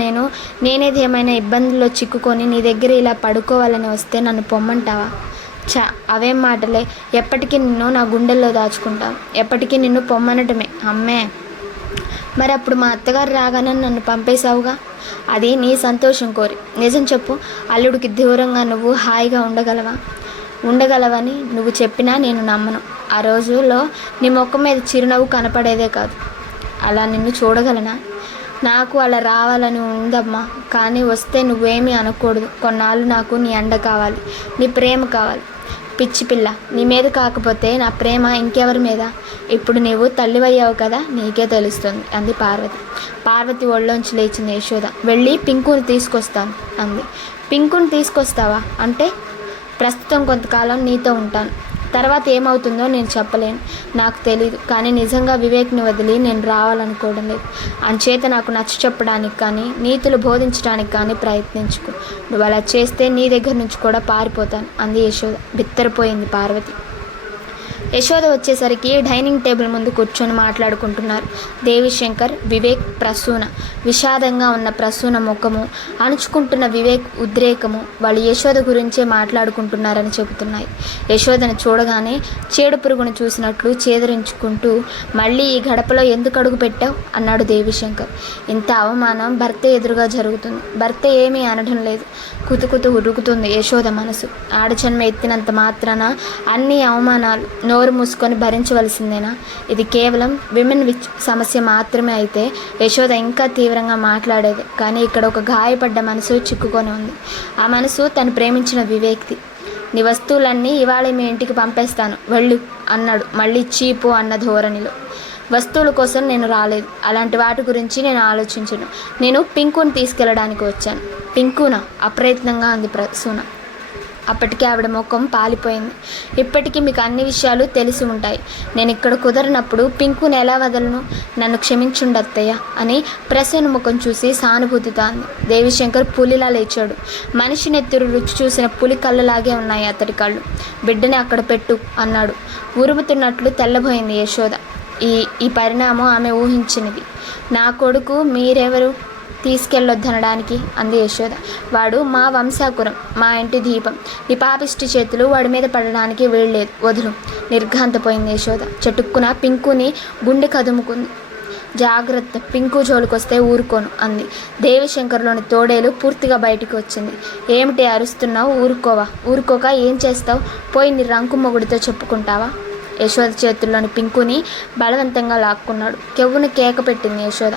నేనేదేమైనా ఇబ్బందుల్లో చిక్కుకొని నీ దగ్గర ఇలా పడుకోవాలని వస్తే నన్ను పొమ్మంటావా? అవేం మాటలే. ఎప్పటికీ నిన్ను నా గుండెల్లో దాచుకుంటాను. ఎప్పటికీ నిన్ను పొమ్మనటమే అమ్మే. మరి అప్పుడు మా అత్తగారు రాగానే నన్ను పంపేశావుగా, అది నీ సంతోషం కోరి. నిజం చెప్పు, అల్లుడికి దూరంగా నువ్వు హాయిగా ఉండగలవని నువ్వు చెప్పినా నేను నమ్మను. ఆ రోజుల్లో నీ ముఖం మీద చిరునవ్వు కనపడేదే కాదు. అలా నిన్ను చూడగలనా? నాకు అలా రావాలని ఉందమ్మా, కానీ వస్తే నువ్వేమీ అనకూడదు. కొన్నాళ్ళు నాకు నీ అండ కావాలి, నీ ప్రేమ కావాలి. పిచ్చి పిల్ల, నీ మీద కాకపోతే నా ప్రేమ ఇంకెవరి మీద? ఇప్పుడు నీవు తల్లివయ్యావు కదా, నీకే తెలుస్తుంది అంది పార్వతి. పార్వతి ఒళ్ళోంచి లేచింది యశోద. వెళ్ళి పింకుని తీసుకొస్తాను అంది. పింకుని తీసుకొస్తావా? అంటే ప్రస్తుతం కొంతకాలం నీతో ఉంటాను, తర్వాత ఏమవుతుందో నేను చెప్పలేను. నాకు తెలీదు. కానీ నిజంగా వివేక్ని వదిలి నేను రావాలనుకోవడం లేదు. అంచేత నాకు నచ్చ చెప్పడానికి కానీ నీతులు బోధించడానికి కానీ ప్రయత్నించుకో. నువ్వు అలా చేస్తే నీ దగ్గర నుంచి కూడా పారిపోతాను అంది యశోద. బిత్తరపోయింది పార్వతి. యశోద వచ్చేసరికి డైనింగ్ టేబుల్ ముందు కూర్చొని మాట్లాడుకుంటున్నారు దేవిశంకర్, వివేక్, ప్రసూన. విషాదంగా ఉన్న ప్రసూన ముఖము, అణుచుకుంటున్న వివేక్ ఉద్రేకము వాళ్ళు యశోద గురించే మాట్లాడుకుంటున్నారని చెబుతున్నాయి. యశోదను చూడగానే చేడు పురుగును చూసినట్లు చేదరించుకుంటూ, మళ్ళీ ఈ గడపలో ఎందుకు అడుగు పెట్టావు అన్నాడు దేవిశంకర్. ఇంత అవమానం భర్త ఎదురుగా జరుగుతుంది. భర్త ఏమీ అనడం లేదు. కుతుకుతూ ఉరుకుతుంది యశోద మనసు. ఆడజన్మ ఎత్తినంత మాత్రాన అన్ని అవమానాలు నోరు మూసుకొని భరించవలసిందేనా? ఇది కేవలం విమెన్ సమస్య మాత్రమే అయితే యశోద ఇంకా తీవ్రంగా మాట్లాడేది. కానీ ఇక్కడ ఒక గాయపడ్డ మనసు చిక్కుకొని ఉంది. ఆ మనసు తను ప్రేమించిన వివేక్ది. నీ వస్తువులన్నీ ఇవాళ మీ ఇంటికి పంపేస్తాను వెళ్ళు అన్నాడు మళ్ళీ చీపు అన్న ధోరణిలో. వస్తువుల కోసం నేను రాలేదు. అలాంటి వాటి గురించి నేను ఆలోచించను. నేను పింకుని తీసుకెళ్ళడానికి వచ్చాను. పింకునా? అప్రయత్నంగా అంది ప్రసూన. అప్పటికే ఆవిడ ముఖం పాలిపోయింది. ఇప్పటికీ మీకు అన్ని విషయాలు తెలిసి ఉంటాయి. నేను ఇక్కడ కుదరనప్పుడు పింకుని ఎలా వదలను? నన్ను క్షమించుండత్తయ్య అని ప్రసూన ముఖం చూసి సానుభూతితో అంది. దేవిశంకర్ పులిలా లేచాడు. మనిషి నెత్తురు రుచి చూసిన పులి కళ్ళలాగే ఉన్నాయి అతడి కళ్ళు. బిడ్డని అక్కడ పెట్టు అన్నాడు. ఉరుముతున్నట్లు తెల్లబోయింది యశోద. ఈ పరిణామం ఆమె ఊహించినది. నా కొడుకు మీరెవరు తీసుకెళ్ళొద్దనడానికి అంది యశోద. వాడు మా వంశాకురం, మా ఇంటి దీపం. నీ పాపిష్టి చేతులు వాడి మీద పడడానికి వీల్లేదు, వదులు. నిర్ఘాంతపోయింది యశోద. చటుక్కున పింకుని గుండె కదుముకుంది. జాగ్రత్త, పింకు జోలికొస్తే ఊరుకోను అంది. దేవిశంకర్లోని తోడేలు పూర్తిగా బయటికి వచ్చింది. ఏమిటి అరుస్తున్నావు? ఊరుకోక ఏం చేస్తావు? పోయి నీ రంకు మొగుడితో చెప్పుకుంటావా? యశోద చేతుల్లోని పింకుని బలవంతంగా లాక్కున్నాడు. కెవ్వును కేక పెట్టింది యశోద.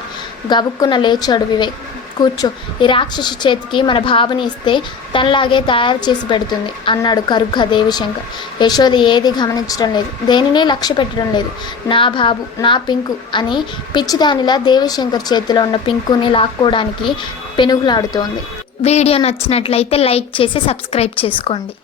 గబుక్కున లేచాడు వివేక్. కూర్చో, ఈ రాక్షసి చేతికి మన బాబుని ఇస్తే తనలాగే తయారు చేసి పెడుతుంది అన్నాడు కరుగ్గా దేవిశంకర్. యశోద ఏది గమనించడం లేదు, దేనిని లక్ష్య పెట్టడం లేదు. నా బాబు, నా పింకు అని పిచ్చిదానిలా దేవిశంకర్ చేతిలో ఉన్న పింకుని లాక్కోవడానికి పెనుగులాడుతోంది. వీడియో నచ్చినట్లయితే లైక్ చేసి సబ్స్క్రైబ్ చేసుకోండి.